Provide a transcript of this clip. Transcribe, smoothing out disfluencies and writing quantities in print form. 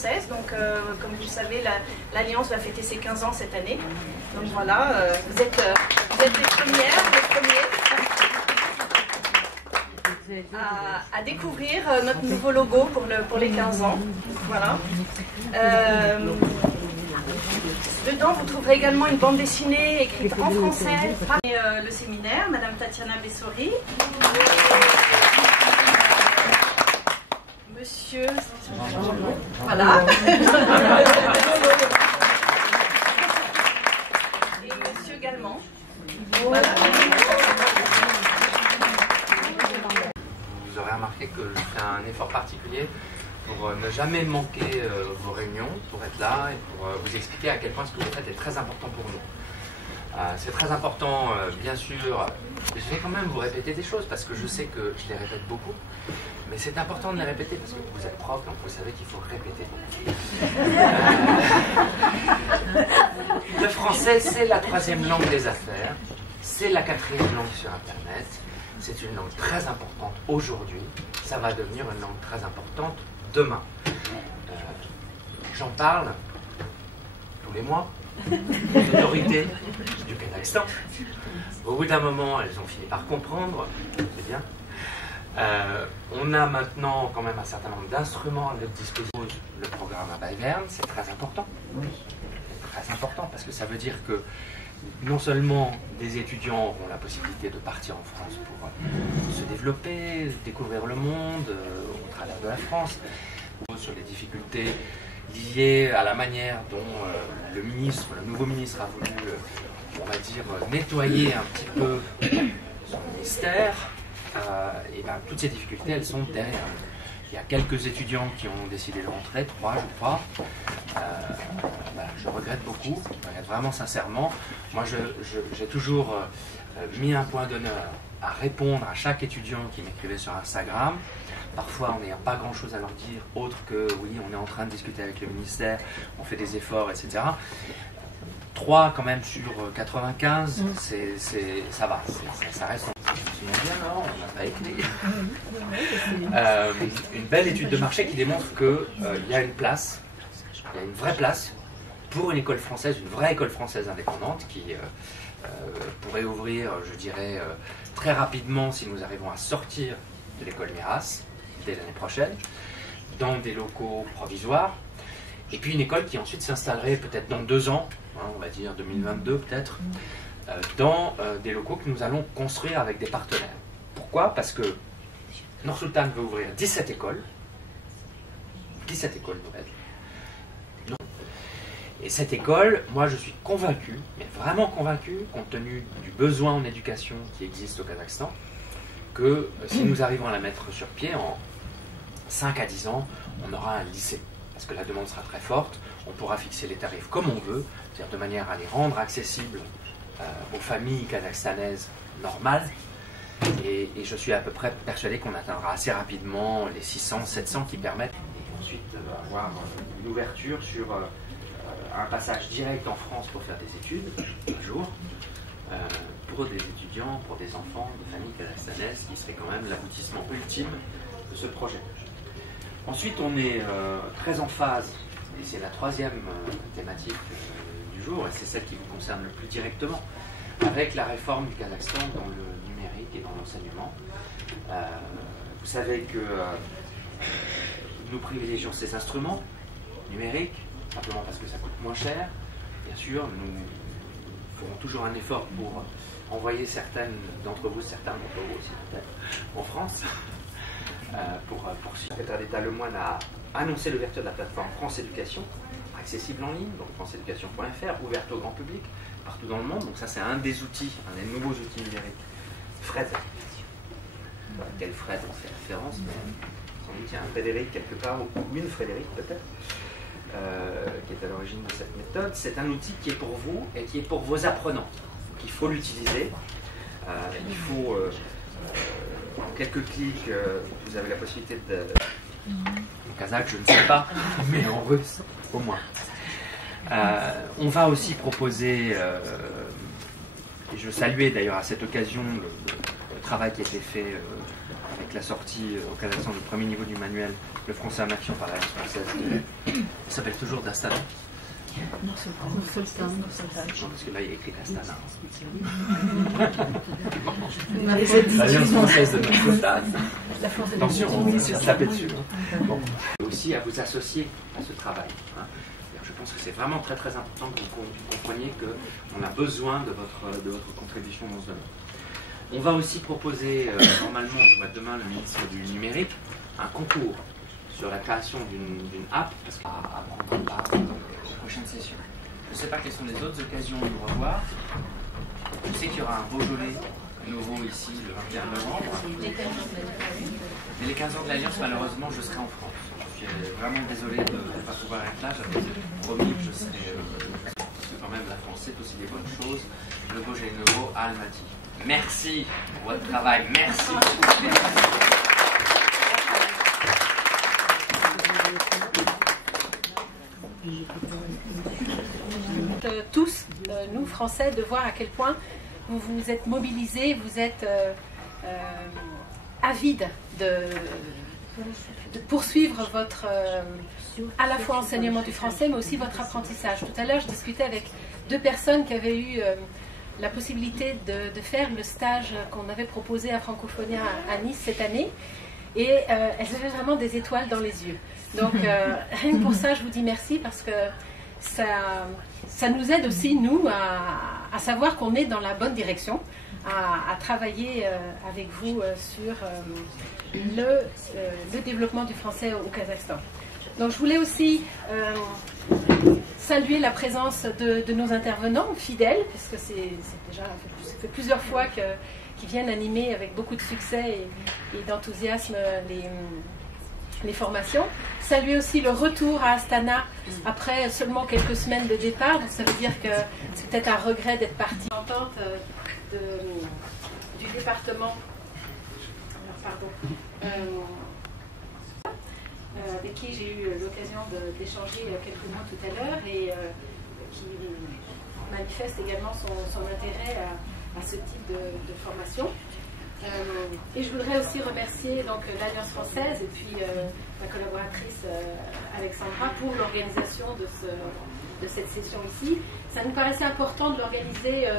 française. Donc, comme vous le savez, l'Alliance va fêter ses 15 ans cette année. Donc voilà, vous êtes les premières, les premiers à découvrir notre nouveau logo pour les 15 ans. Voilà. Dedans, vous trouverez également une bande dessinée écrite en français par le séminaire, Madame Tatiana Bessori. Monsieur... Voilà. Et Monsieur Gallemand. Voilà. Vous aurez remarqué que je fais un effort particulier pour ne jamais manquer vos réunions, pour être là et pour vous expliquer à quel point ce que vous faites est très important pour nous. C'est très important, bien sûr. Je vais quand même vous répéter des choses parce que je sais que je les répète beaucoup, mais c'est important de les répéter parce que vous êtes prof, donc vous savez qu'il faut répéter. Le français, c'est la 3e langue des affaires, c'est la 4e langue sur Internet. C'est une langue très importante aujourd'hui, ça va devenir une langue très importante demain. J'en parle tous les mois aux autorités du Kazakhstan. Au bout d'un moment, elles ont fini par comprendre, c'est bien. On a maintenant quand même un certain nombre d'instruments à notre disposition. Le programme à Bayern, c'est très important. C'est très important parce que ça veut dire que non seulement des étudiants auront la possibilité de partir en France pour se développer, découvrir le monde au travers de la France, sur les difficultés liées à la manière dont le nouveau ministre a voulu, on va dire, nettoyer un petit peu son ministère, et ben, toutes ces difficultés, elles sont derrière. Il y a quelques étudiants qui ont décidé de rentrer, 3 je crois. Je regrette beaucoup, je regrette vraiment sincèrement. Moi j'ai toujours mis un point d'honneur à répondre à chaque étudiant qui m'écrivait sur Instagram, parfois en n'ayant pas grand chose à leur dire, autre que oui, on est en train de discuter avec le ministère, on fait des efforts, etc. 3 quand même sur 95, ça va, ça reste. Bien, non, on n'a pas écrit. Une belle étude de marché qui démontre qu'il y a une place, il y a une vraie place pour une école française, une vraie école française indépendante qui pourrait ouvrir, je dirais, très rapidement si nous arrivons à sortir de l'école Miras dès l'année prochaine, dans des locaux provisoires, et puis une école qui ensuite s'installerait peut-être dans 2 ans, hein, on va dire 2022 peut-être, dans des locaux que nous allons construire avec des partenaires. Pourquoi? Parce que Nur-Sultan veut ouvrir 17 écoles nouvelles. Non. Et cette école, moi je suis convaincu, mais vraiment convaincu, compte tenu du besoin en éducation qui existe au Kazakhstan, que si nous arrivons à la mettre sur pied, en 5 à 10 ans, on aura un lycée. Parce que la demande sera très forte, on pourra fixer les tarifs comme on veut, c'est-à-dire de manière à les rendre accessibles aux familles kazakhstanaises normales. Et je suis à peu près persuadé qu'on atteindra assez rapidement les 600, 700 qui permettent. Et ensuite avoir une ouverture sur un passage direct en France pour faire des études, un jour, pour des étudiants, pour des enfants de familles kazakhstanaises, qui serait quand même l'aboutissement ultime de ce projet. Ensuite, on est très en phase, et c'est la 3e thématique du jour, et c'est celle qui vous concerne le plus directement, avec la réforme du Kazakhstan dans le numérique et dans l'enseignement. Vous savez que nous privilégions ces instruments numériques, simplement parce que ça coûte moins cher. Bien sûr, nous ferons toujours un effort pour envoyer certains d'entre vous aussi peut-être, en France, pour suivre. Le secrétaire d'État Lemoine a annoncé l'ouverture de la plateforme France Éducation, accessible en ligne, donc franceéducation.fr, ouverte au grand public, partout dans le monde. Donc ça, c'est un des outils, un des nouveaux outils numériques. Fred. Quel Fred, on fait référence, mais sans doute il y a un Frédéric quelque part, ou une Frédéric peut-être, qui est à l'origine de cette méthode. C'est un outil qui est pour vous et qui est pour vos apprenants. Donc il faut l'utiliser. Il faut, en quelques clics, vous avez la possibilité de... En kazakh, je ne sais pas, mais en russe, au moins. On va aussi proposer, et je saluais d'ailleurs à cette occasion le travail qui a été fait avec la sortie au Kazakhstan du premier niveau du manuel Le français en action par l'Alliance française. Il s'appelle toujours d'Astana. Non, c'est Sultan. Non, parce que là, il y a écrit Astana. L'Alliance française de Nursultan. Attention, on va se taper dessus. Bon. Aussi à vous associer à ce travail. Je pense que c'est vraiment très très important que vous compreniez qu'on a besoin de votre contribution dans ce domaine. On va aussi proposer, normalement, demain, le ministre du numérique, un concours sur la création d'une app à prendre part aux prochaines sessions. Je ne sais pas quelles sont les autres occasions de nous revoir. Je sais qu'il y aura un Beaujolais nouveau ici le 21 novembre. Mais les 15 ans de l'Alliance, malheureusement, je serai en France. Je suis vraiment désolé de ne pas pouvoir être là. J'avais promis que je serais... parce que quand même, la France, c'est aussi des bonnes choses. Le Beaujolais nouveau à Almaty. Merci pour votre travail. Merci. Tous, nous Français, de voir à quel point vous vous êtes mobilisés, vous êtes avides de poursuivre votre à la fois enseignement du français, mais aussi votre apprentissage. Tout à l'heure, je discutais avec deux personnes qui avaient eu la possibilité de faire le stage qu'on avait proposé à Francophonia à Nice cette année, et elles avaient vraiment des étoiles dans les yeux. Donc, rien que pour ça, je vous dis merci, parce que ça nous aide aussi, nous, à savoir qu'on est dans la bonne direction, à travailler avec vous sur le développement du français au Kazakhstan. Donc je voulais aussi saluer la présence de nos intervenants fidèles, puisque ça fait plusieurs fois qu'ils viennent animer avec beaucoup de succès et d'enthousiasme les formations. Saluer aussi le retour à Astana après seulement quelques semaines de départ. Donc ça veut dire que c'est peut-être un regret d'être parti. L'entente du département, avec qui j'ai eu l'occasion d'échanger quelques mots tout à l'heure, et qui manifeste également son intérêt à ce type de formation. Et je voudrais aussi remercier l'Alliance française et puis ma collaboratrice Alexandra pour l'organisation de cette session ici. Ça nous paraissait important de l'organiser